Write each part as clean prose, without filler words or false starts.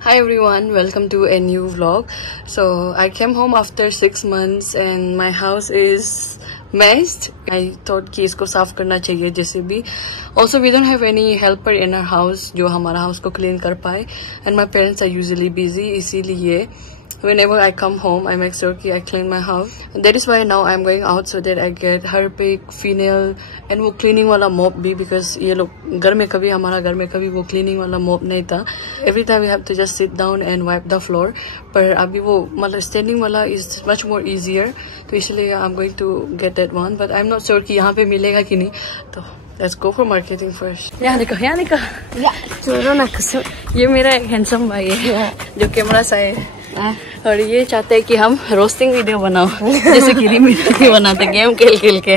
Hi everyone, welcome to a new vlog. So I came home after 6 months and my house is messed. I thought कि इसको साफ करना चाहिए जैसे भी. Also we don't have any helper in our house जो हमारा house को clean कर पाए. And my parents are usually busy, इसीलिए whenever I come home, I make sure कि I clean my house. And that is why now I'm going out so that I get Harpic, Phenol and वो cleaning वाला mop भी because ये लोग घर में कभी हमारा घर में कभी वो cleaning वाला mop नहीं था. Every time we have to just sit down and wipe the floor. पर अभी वो मतलब standing वाला is much more easier. तो इसलिए I'm going to get that one. But I'm not sure कि यहाँ पे मिलेगा कि नहीं. तो let's go for marketing first. यहाँ देखो. ये मेरा एक handsome भाई है जो कैमरा से है. और ये चाहते हैं कि हम रोस्टिंग वीडियो बनाओ जैसे कि रिमिट बनाते गेम खेल के.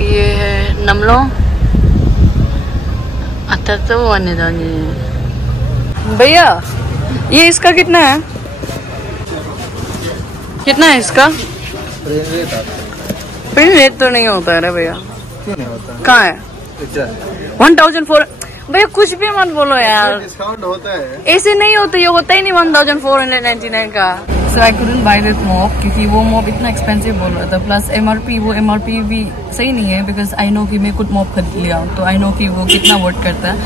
ये है नमलो आता तो आने दानी. भैया ये इसका कितना है? कितना है इसका? प्रिंट रेट तो नहीं होता है रे भैया. कहाँ है? 1400. भैया कुछ भी मत बोलो यार. डिस्काउंट होता है. ऐसे नहीं होता, ये होता ही नहीं 1499 का. So I couldn't buy that mop क्योंकि वो mop इतना एक्सपेंसिव बोल रहा था. प्लस MRP भी सही नहीं है because I know कि मैं खुद mop खरीद लिया हूँ तो I know कि वो कितना वर्थ करता है.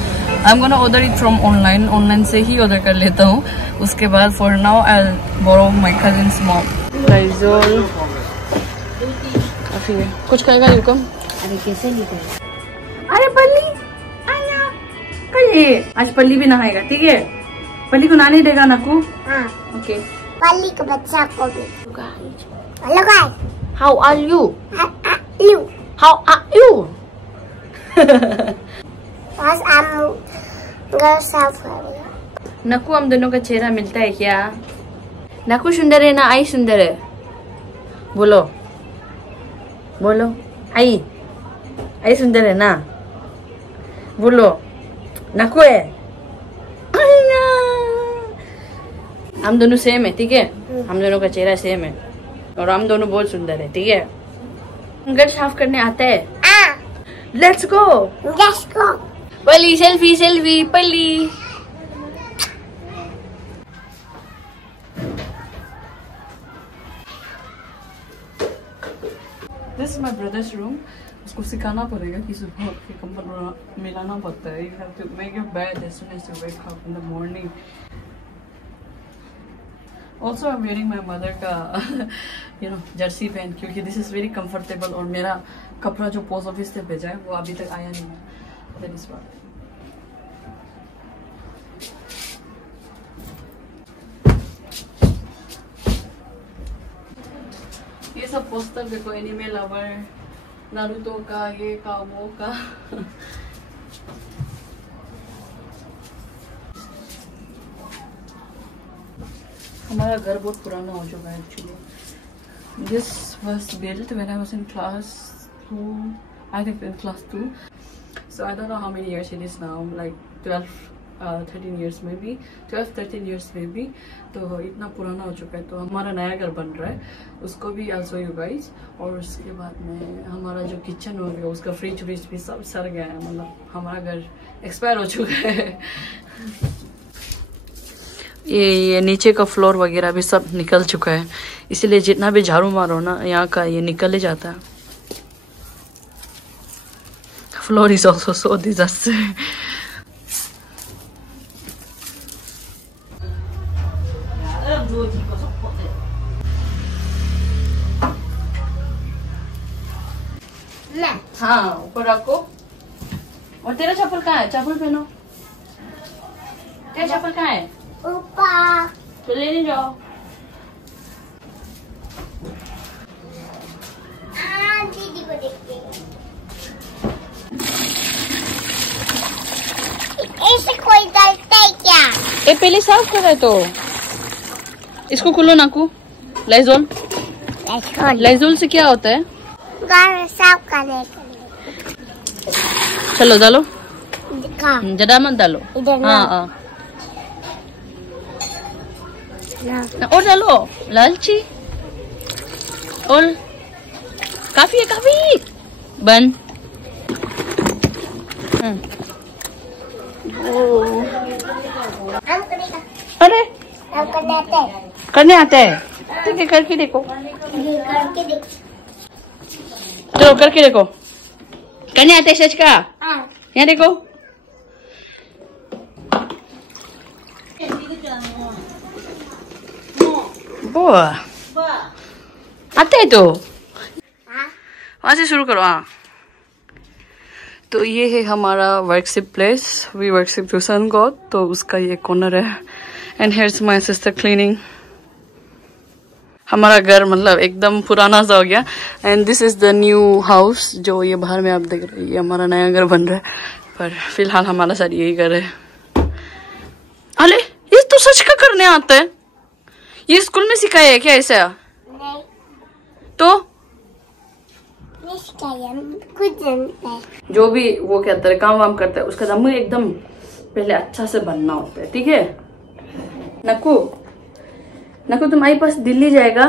I'm gonna order it from online से ही ऑर्डर कर लेता हूँ. उसके बाद for now I'll borrow my cousin's mop. Lysol. कुछ खाएगा युकम? अरे कैसे निकले? अरे पल्ली आया कहिए. आज पल्ली भी नहाएगा, ठीक है? पल्ली को नहाने देगा नकू? हाँ. ओके. पल्ली के बच्चा को भी. Hello guys. How are you? You. How are you? बस हम घर साफ कर रहे हैं. नकू हम दोनों का चेहरा मिलता है क्या? नकू सुंदर है ना आई सुंदर है? बोलो आई सुंदर है ना? बोलो नकू है. हम दोनों सेम है, ठीक है? हम दोनों का चेहरा सेम है और हम दोनों बहुत सुंदर है, ठीक है? घर साफ करने आता है. Let's go. पल्ली सेल्फी पल्ली. This is my brother's room. उसको सिखाना पड़ेगा कि सुबह के कंबल मिलाना पड़ता है. You have to make your bed as soon as you wake up in the morning. Also, I'm wearing my mother का jersey pant क्योंकि this is very comfortable और मेरा कपड़ा जो पोस्ट ऑफिस से भेजा है वो अभी तक आया नहीं है. That is why. ये सब पोस्टर देखो, एनिमे लवर, नारुतो का, ये का वो का. हमारा घर बहुत पुराना हो चुका है actually. This was built when I was in class 2. I think in class 2. So I don't know how many years it is now, like 13 years maybe, 12-13 years maybe. तो इतना पुराना हो चुका है. तो हमारा नया घर बन रहा है, उसको भी I'll show you guys. और उसके बाद में हमारा जो किचन हो गया, उसका फ्रिज भी सब सड़ गया है. मतलब हमारा घर एक्सपायर हो चुका है. ये नीचे का फ्लोर वगैरह भी सब निकल चुका है, इसीलिए जितना भी झाड़ू मारो ना यहाँ का ये निकल ही जाता है. Floor is also so disaster. हाँ ऊपर रखो. और तेरा चप्पल कहाँ है? चप्पल पहनो. तेरा चप्पल कहाँ है? ऊपर. तो लेने जाओ. दीदी को देखते. ऐसे कोई डालता है क्या? ये पहले साफ कर रहे तो इसको खोलो नाकू. लाइजोल से क्या होता है? घर साफ करने के लिए. चलो डालो. ज्यादा मत डालो. हाँ और डालो लालची. और काफी है, काफी बन। अरे करने आता है, ठीक है करके देखो, चलो करके देखो। करने आता है सच का? यहाँ देखो। आता है तो वहां से शुरू करो। हाँ, तो ये है हमारा worship place, we worship to sun god, तो उसका ये कॉर्नर है। And here's my sister cleaning. हमारा घर मतलब एकदम पुराना सा हो गया। And this is the new house, जो ये बाहर में आप देख रहे हैं, ये हमारा नया घर बन रहा है, पर फिलहाल हमारा साथ यही घर है। अरे ये तो सच का करने आता है, ये स्कूल में सिखाया है क्या ऐसा? नहीं तो नहीं सिखाया, कुछ जानता है। जो भी वो कहता है काम वाम करता है, उसका दम एकदम पहले अच्छा से बनना होता है, ठीक है? नकू नकू तुम आई पास दिल्ली जाएगा?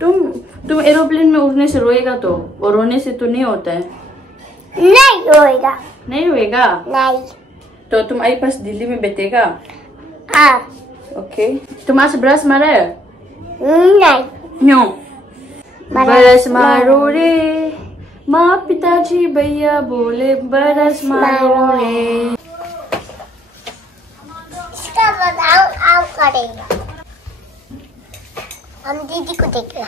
तुम एरोप्लेन में उड़ने से रोएगा तो, और रोने से तो नहीं होता है। नहीं होएगा। नहीं होएगा? नहीं। तो तुम आई पास दिल्ली में बैठेगा? ओके। तुम आज ब्रश मारा है? नहीं। क्यों? बरस मारो रे माँ पिताजी भैया बोले, बरस मारो रे। इसका बताओ आओ करेगा, हम दीदी को देखेगा।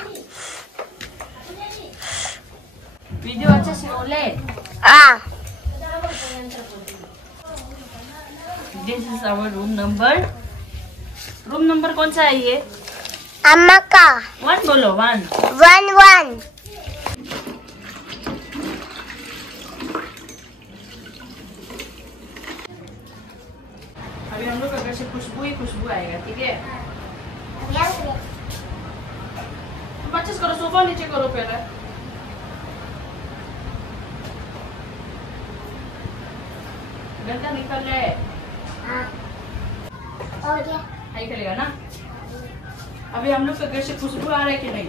वीडियो अच्छे से बोले। This is our room number. Room number कौन सा है ये? अम्मा का 1 बोलो, 1 1 अभी हम लोग का घर से खुशबू ही खुशबू आएगा, ठीक है? तुम अच्छे से करो, सोफा नीचे करो पहले। गंदा निकल रहा है। आई करेगा ना? अभी हम लोग का घर से खुशबू आ रहा है कि नहीं?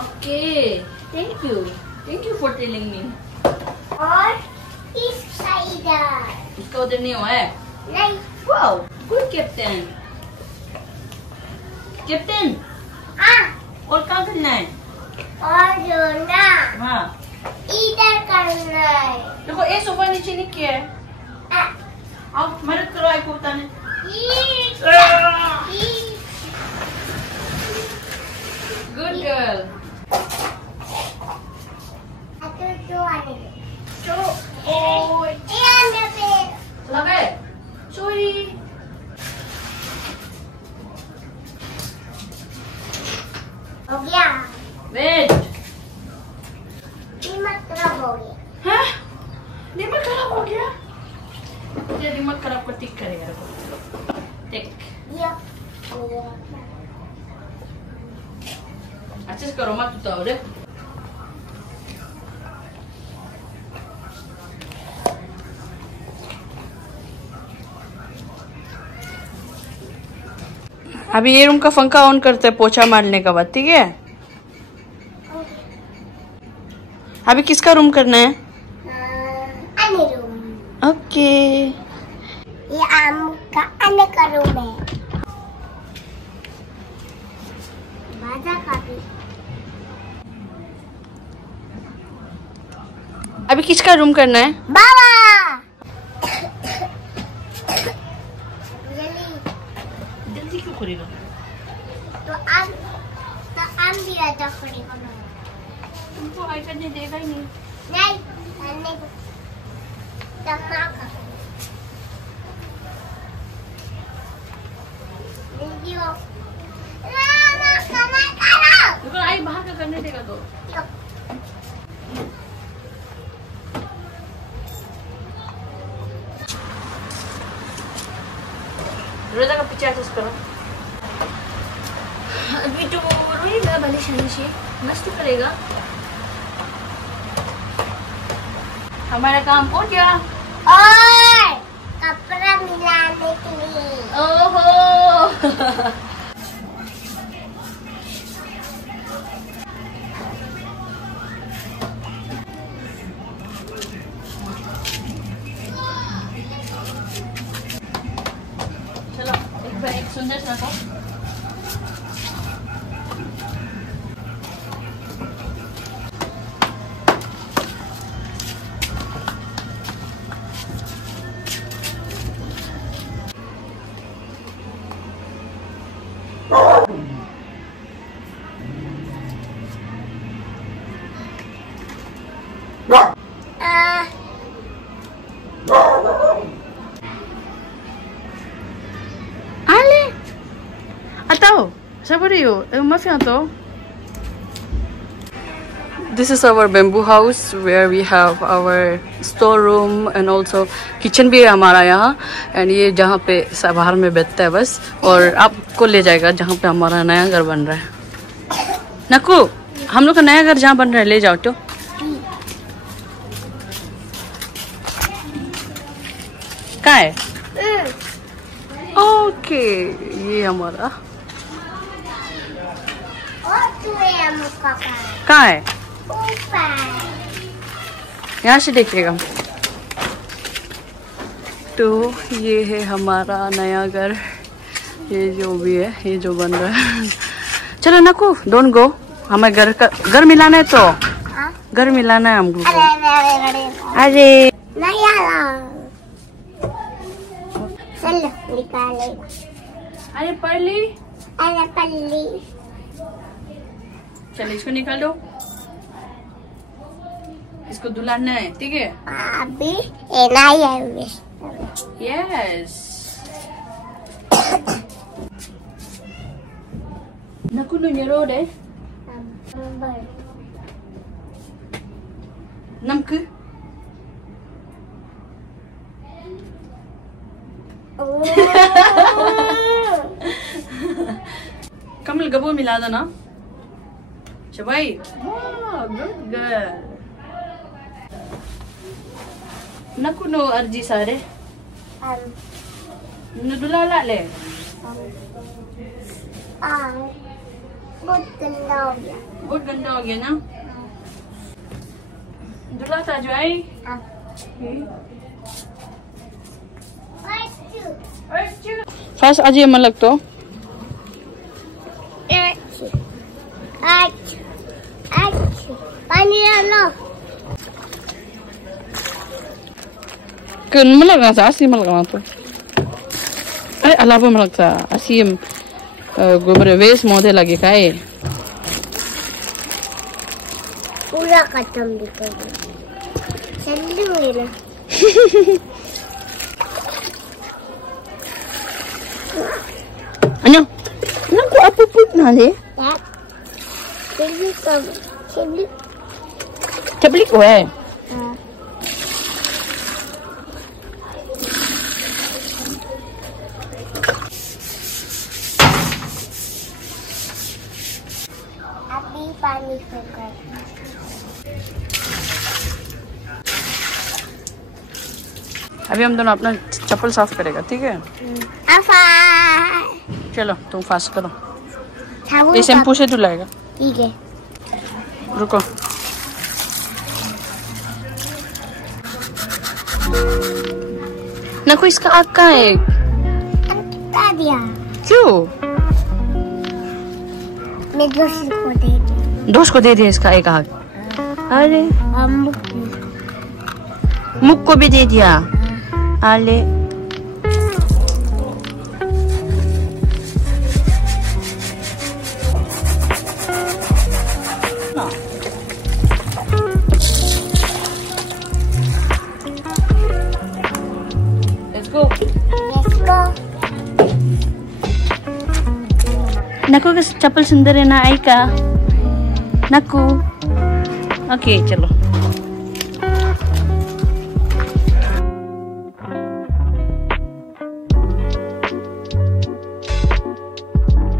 Okay, thank you for telling me. और इसका इधर, इसका उधर नहीं हुआ है? नहीं। Wow, good captain. कैप्टन और कहाँ करना है? और जो ना हाँ इधर करना है। देखो ये सोफा नीचे नहीं किया है। आओ मदद करो आई को उतारने। Good girl. लगे चोरी। हो गया। वेट, दिमाग खराब हो गया। हाँ दिमाग खराब हो गया? ये दिमाग खराब को ठीक करेगा। ठीक अच्छे से करो, मत उतारो रे। अभी ये रूम का पंखा ऑन करते हैं पोछा मारने का बाद, ठीक है? अभी किसका रूम करना है? अन्य रूम। ओके। ये आम का अन्य का रूम है। बाजा का भी। अभी किसका रूम करना है? बाबा। जल्दी क्यों करेगा? तो आम भी आता करेगा ना। तुमको आई करने देगा ही नहीं। नहीं करने को टमाटर वीडियो ना खाना खाना। देखो आई बाहर का करने देगा तो। रोजा का पीछे एडजस्ट करो। अभी तो रोएगा भले शनिशी, मस्त करेगा। हमारा काम हो गया। और कपड़ा मिलाने के लिए। ओहो Ale, atau sabar yo, mafia to. This is our bamboo house where we have our storeroom and also kitchen भी है हमारा यहाँ. And ये जहाँ पे बाहर में बैठता है बस, और आपको ले जाएगा जहाँ पे हमारा नया घर बन रहा है. नकू, हम लोग का नया घर जहाँ बन रहा है ले जाओ तो. कहाँ है? ओके, ये हमारा कहाँ है? यहाँ से देखिएगा. तो ये है हमारा नया घर. ये जो भी है, ये जो बन रहा है. चलो नकू, डोंट गो. हमें घर मिलाना है तो घर मिलाना है हमको. अरे चल निकालेगा. अरे पल्ली, अरे पल्ली. चल इसको निकाल दो. इसको दुलाना है, ठीक है? अभी नहीं है. Yes. Naku no nyaro deh. Namku. कमल गबो मिला दो ना. शबाई. Good girl. Naku no अर्जी सारे. Nudula ला ले. बहुत गंदा हो गया. बहुत गंदा हो गया ना. दुला था जो आई. फर्स्ट आज ये मलक तो. पानी लो. Kun malak sa asim malak to. Ay alaba malak sa asim गोबर वेस्ट मौधे लगे खाए. पूरा खत्म भी कर दो. जल्दी मेरा. अन्यो नंको apa put na le? Ya. Tablik we. पानी फेंकर. अभी हम दोनों अपना चप्पल साफ करेगा, ठीक है? चलो तुम फास्ट करो. ये शैम्पू से धुलाएगा. ठीक है. रुको. ना कोई इसका आग कहाँ है? हटा दिया. क्यों? मैं दोस्त को दे दिया. दोस्त को दे दिया इसका एक आग. अरे मुख को भी दे दिया. अरे let's go. Naku का चप्पल सुंदर है ना आई का. नकू. ओके चलो.